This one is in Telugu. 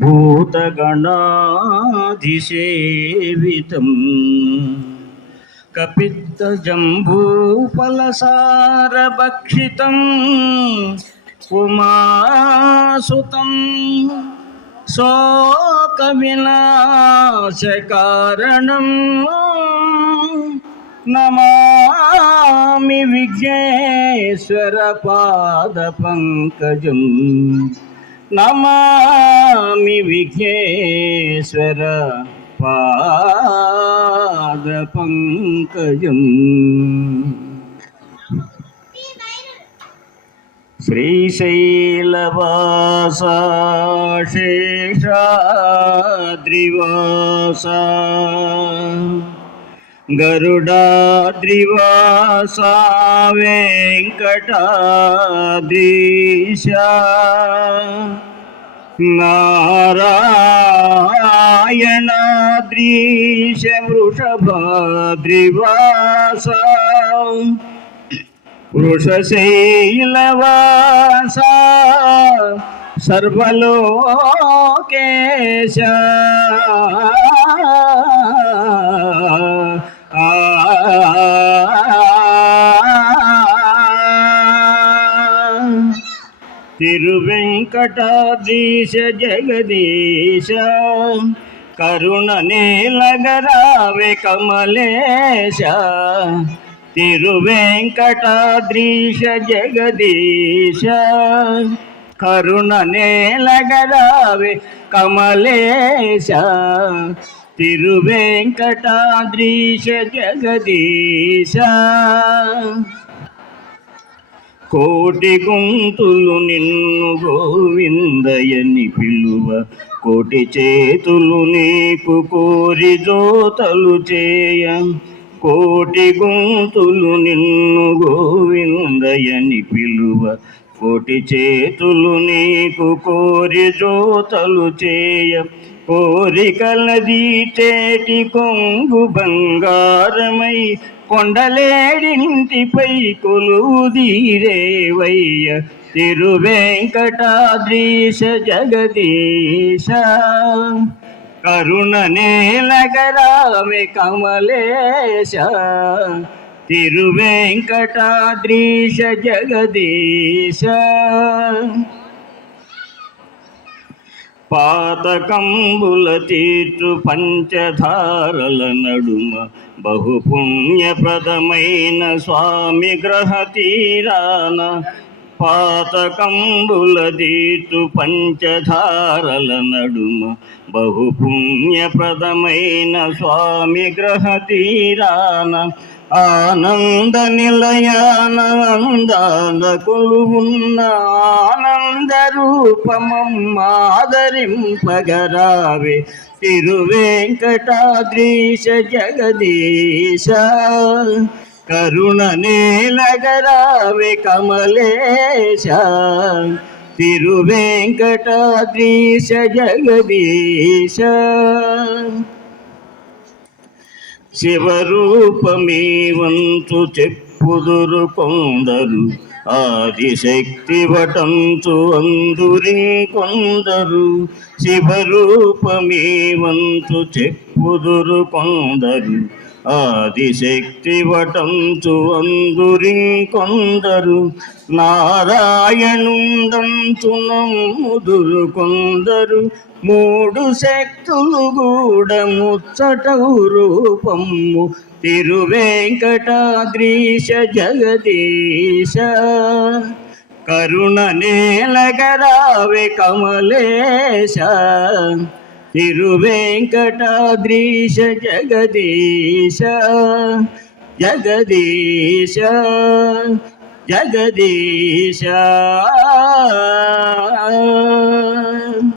భూతగణాధిసేవితం కపిత్తజంబూఫలసారభక్షితం ఉమాసుతం శోకవినాశకారణం నమామి విఘ్నేశ్వర పాదపంకజం నమామి విఘ్నేశ్వర పాద పంకజం. శేషాద్రివాస గరుడాద్రివాస వెంకటాద్రీశ. నారాయణాద్రీశ వృషభాద్రివాస వృషశైలవాస తిరువెంకటాదీశ జగదీశ కరుణ నీలగరావే కమలేశ తిరువెంకటాద్రీశ జగదీశ కరుణ నేలగరావే కమలేశ తిరువెంకటాద్రీశ జగదీశ. కోటి గొంతులు నిన్ను గోవిందయని పిలువ. కోటి చేతులు నీకు కోరి జోతలు చేయ. కోటి గొంతులు నిన్ను గోవిందయని పిలువ. కోటి చేతులు నీకు కోరి జోతలు చేయ. కోరికలది చేటి కొంగు బంగారమై కొండలేడింటిపై కొలువుదీరేవయ్య తిరువెంకటాద్రీశ జగదీశ. కరుణ నేలగరామె కమలేశ. తిరువేంకటాద్రీశ జగదీశ. పాతకంబుల తీర్చు పంచధారల నడుమ బహుపుణ్యప్రదమైన స్వామి గ్రహ తీరాన పాతకంబుల తీర్చు పంచధారల నడుమ బహుపుణ్యప్రదమైన స్వామి గ్రహ తీరాన ఆనంద నిలయానందాల కొలువున్న ఆనంద రూపమాదరింపగరావే తిరువేంకటాద్రీశ జగదీశ కరుణ నేలగరావే కమలేశ తిరువేంకటాద్రీశ జగదీశ. శివరూపమేవంతు చెప్పుదురు కొందరు ఆదిశక్తి వటంతు అందురి కొందరు శివరూపమే వంతు చెప్పుదురు కొందరు ఆదిశక్తి వటంతు అందురి కొందరు నారాయణుందంతు కొందరు మూడు శక్తులు గూడ ముచ్చట రూపము. తిరువేంకటాద్రీశ జగదీశ. కరుణ నేలగరావి కమలేశ. తిరువేంకటాద్రీశ జగదీశ జగదీశ జగదీశ.